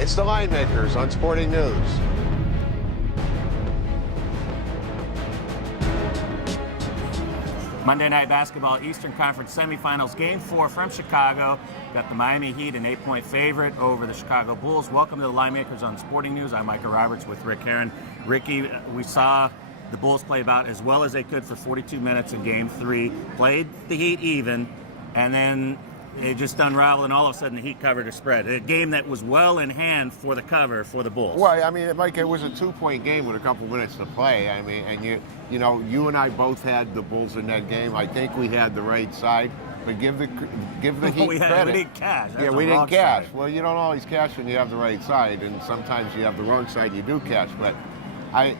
It's the Linemakers on Sporting News. Monday Night Basketball Eastern Conference Semifinals, Game 4 from Chicago. Got the Miami Heat an 8-point favorite over the Chicago Bulls. Welcome to the Linemakers on Sporting News. I'm Micah Roberts with Rick Herron. Ricky, we saw the Bulls play about as well as they could for 42 minutes in Game 3. Played the Heat even, and then it just unraveled, and all of a sudden the Heat covered a spread. A game that was well in hand for the cover for the Bulls. Well, I mean, Mike, it was a 2-point game with a couple minutes to play. I mean, and you know, you and I both had the Bulls in that game. I think we had the right side, but give the Heat credit. We didn't cash. Yeah, we didn't cash. Well, you don't always cash when you have the right side, and sometimes you have the wrong side, you do cash. But I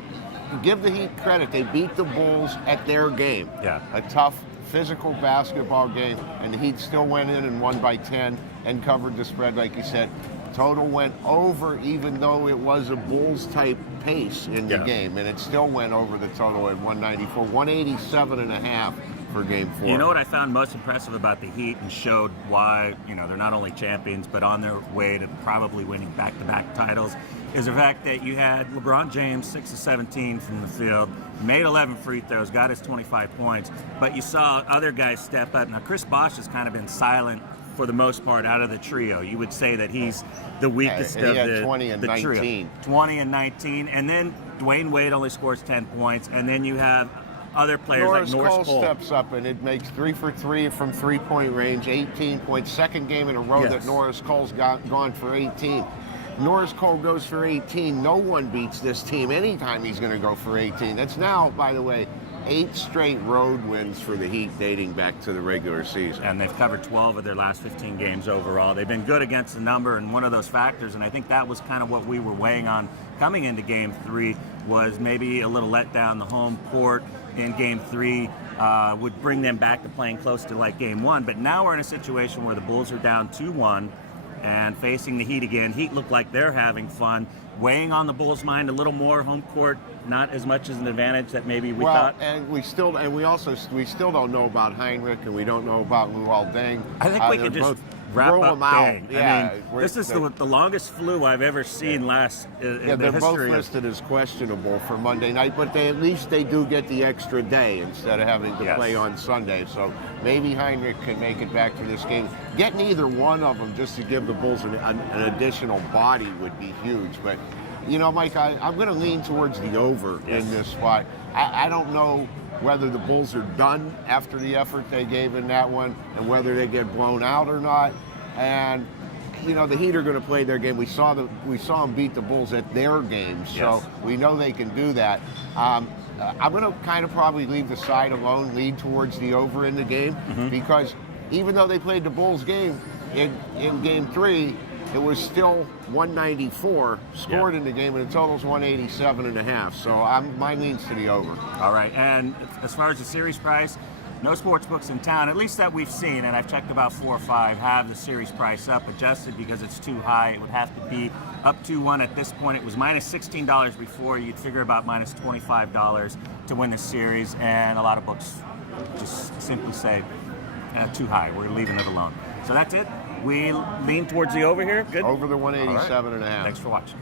give the Heat credit. They beat the Bulls at their game. Yeah. A tough, physical basketball game, and the Heat still went in and won by 10 and covered the spread, like you said. Total went over, even though it was a Bulls-type pace in the game, and it still went over the total at 194, 187.5 for Game 4. You know what I found most impressive about the Heat and showed why, you know, they're not only champions, but on their way to probably winning back-to-back titles, is the fact that you had LeBron James, 6 of 17 from the field, made 11 free throws, got his 25 points, but you saw other guys step up. Now, Chris Bosh has kind of been silent for the most part out of the trio. You would say that he's the weakest of the 20 and 19. trio. 20 and 19, and then Dwayne Wade only scores 10 points, and then you have other players like Norris Cole steps up, and it makes 3 for 3 from three-point range, 18 points. Second game in a row that Norris Cole's gone for 18. Norris Cole goes for 18. No one beats this team anytime he's going to go for 18. That's now, by the way, 8 straight road wins for the Heat dating back to the regular season. And they've covered 12 of their last 15 games overall. They've been good against the number, and one of those factors, and I think that was kind of what we were weighing on coming into Game 3, was maybe a little letdown. The home court in Game 3 would bring them back to playing close to like Game 1. But now we're in a situation where the Bulls are down 2-1 and facing the Heat again. Heat look like they're having fun. Weighing on the Bulls' mind a little more, home court not as much as an advantage that maybe we thought. And we still don't know about Heinrich, and we don't know about Luol Deng. I think we could just wrap up Deng. Yeah, I mean, this is the longest flu I've ever seen in they're the history. both listed as questionable for Monday night, but at least they do get the extra day instead of having to play on Sunday. So maybe Heinrich can make it back to this game. Getting either one of them just to give the Bulls an additional body would be huge. But, you know, Mike, I'm going to lean towards the over in this spot. I don't know whether the Bulls are done after the effort they gave in that one and whether they get blown out or not. And, you know, the Heat are going to play their game. We saw them beat the Bulls at their games, so we know they can do that. I'm going to kind of probably leave the side alone, lead towards the over in the game, because even though they played the Bulls game in Game 3, it was still 194 scored in the game, and the total's 187.5. So my lean's to the over. All right, and as far as the series price, no sports books in town, at least that we've seen, and I've checked about 4 or 5, have the series price up, adjusted because it's too high. It would have to be up 2-1 at this point. It was minus $16 before. You'd figure about minus $25 to win the series, and a lot of books just simply say too high. We're leaving it alone. So that's it. We lean towards the over here. Good. Over the 187.5. Thanks for watching.